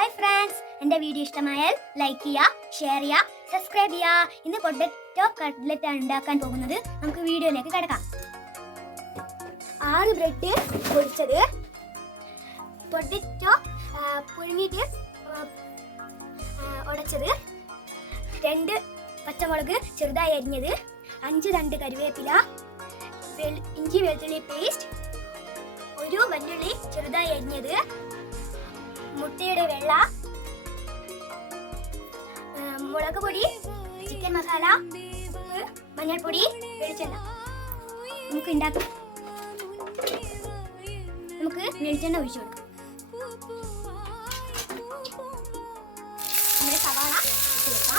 Hi friends എന്റെ video ഇഷ്ടമായാൽ like ചെയ്യുക ഷെയർ ചെയ്യുക സബ്സ്ക്രൈബ് ചെയ്യുക. ഇന്ന് പൊട്ടറ്റോ കട്ട്ലറ്റ് ആണ് ഉണ്ടാക്കാൻ പോകുന്നത്. നമുക്ക് വീഡിയോയിലേക്ക് കിടക്കാം. ആറ് ബ്രെഡ് പൊടിച്ചത് പൊട്ടറ്റോ ആ, ഉടച്ചത്. രണ്ട് പച്ചമുളക് ചെറുതായി അരിഞ്ഞത്. അഞ്ച് രണ്ട് കരുവേപ്പില ഇഞ്ചി വെളുത്തുള്ളി പേസ്റ്റ് ഒരു വല്ലുള്ളി ചെറുതായി അരിഞ്ഞത്. മുട്ടയുടെ വെള്ള മുളക് പൊടി ചിക്കൻ മസാല മഞ്ഞൾപ്പൊടി വെളിച്ചെണ്ണ. നമുക്ക് ഉണ്ടാക്കാം. നമുക്ക് വെളിച്ചെണ്ണ ഒഴിച്ചു കൊടുക്കാം. നമ്മുടെ സവാള ഇട്ട്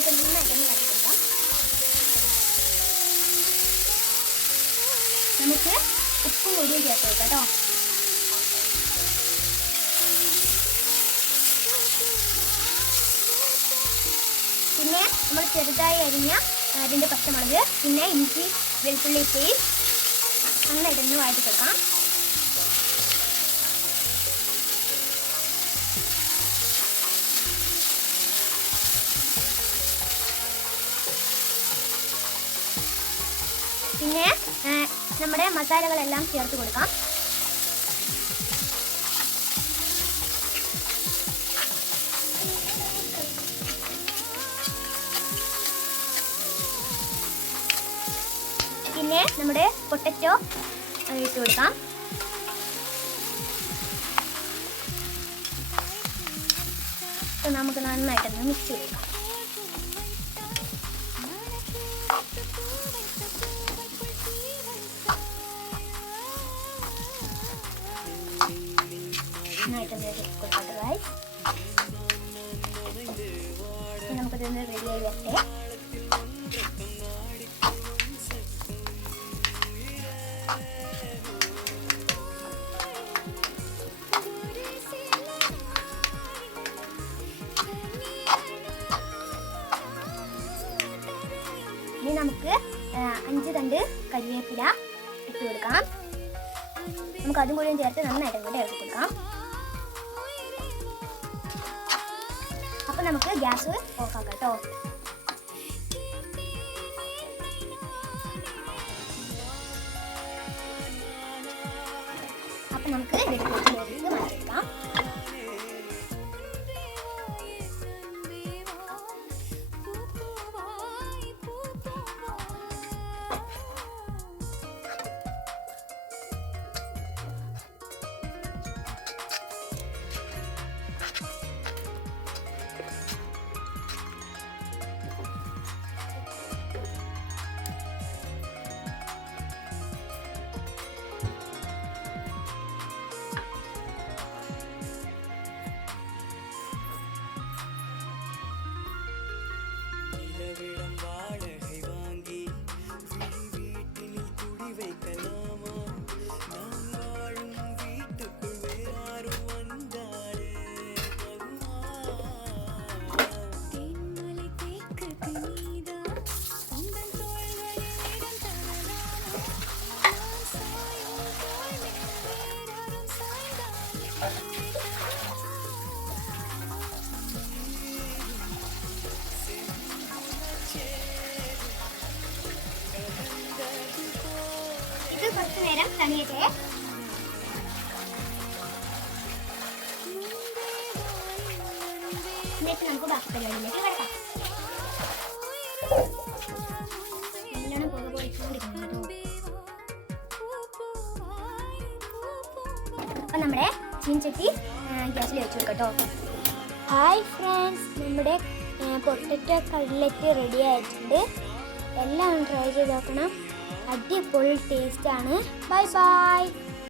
നമുക്ക് നന്നായിട്ടൊന്ന് വഴറ്റി കൊടുക്കാം. നമുക്ക് ഉപ്പ് കൂടി ചേർത്ത് കേട്ടോ. പിന്നെ നമ്മൾ ചെറുതായി അരിഞ്ഞ രണ്ട് പച്ചമുളക് പിന്നെ ഇഞ്ചി വെളുത്തുള്ളി പേസ്റ്റ് നന്നായിട്ടൊന്ന് വഴറ്റി കൊടുക്കാം. പിന്നെ നമ്മുടെ മസാലകളെല്ലാം ചേർത്ത് കൊടുക്കാം. പിന്നെ നമ്മുടെ പൊട്ടറ്റോ ഇട്ട് കൊടുക്കാം. നമുക്ക് നന്നായിട്ടൊന്ന് മിക്സ് ചെയ്ത് നന്നായിട്ടൊന്ന് ഇളക്കി ഇനി നമുക്കിതൊന്ന് റെഡിയായി ഇനി നമുക്ക് അഞ്ച് തണ്ട് കരിവേപ്പില ഇട്ട് കൊടുക്കാം. നമുക്ക് അതും കൂടിയും ചേർത്ത് നന്നായിട്ട് കൂടെ ഇളക്കി കൊടുക്കാം. അപ്പൊ നമുക്ക് ഗ്യാസ് ഓഫാക്കാം കേട്ടോ അപ്പൊ നമുക്ക് മാറ്റിയെടുക്കാം. நிலவிடம் வாழகை வாங்கி விழி வீட்டினில் குடி வைக்கலாமா? நான் வாழும் வீட்டுக்குள் வேறாரும் வந்தாலே தேன்மலை தேக்குது நீதா உந்தன் தோள்களில் இடம் தரலாமா? நான் சாயும் தோள் மேல் வேறாரும் சாய்ந்தாலே കുറച്ച് നേരം തണിയട്ടെ. എന്നിട്ട് നമുക്ക് ബാക്കി പരിപാടിയിലേക്ക് കിടക്കാം. നല്ലോണം പുക പൊളിച്ചുകൊണ്ടിരിക്കണം കേട്ടോ. നമ്മുടെ ചീൻചട്ടി ഗ്യാസിൽ വെച്ച് കൊടുക്കട്ടോ ഹായ് ഫ്രണ്ട്സ് നമ്മുടെ പൊട്ടറ്റോ കട്ലറ്റ് റെഡി ആയിട്ടുണ്ട്. എല്ലാം ട്രൈ ചെയ്ത് നോക്കണം. അടിപൊളി ആണ്. Bye bye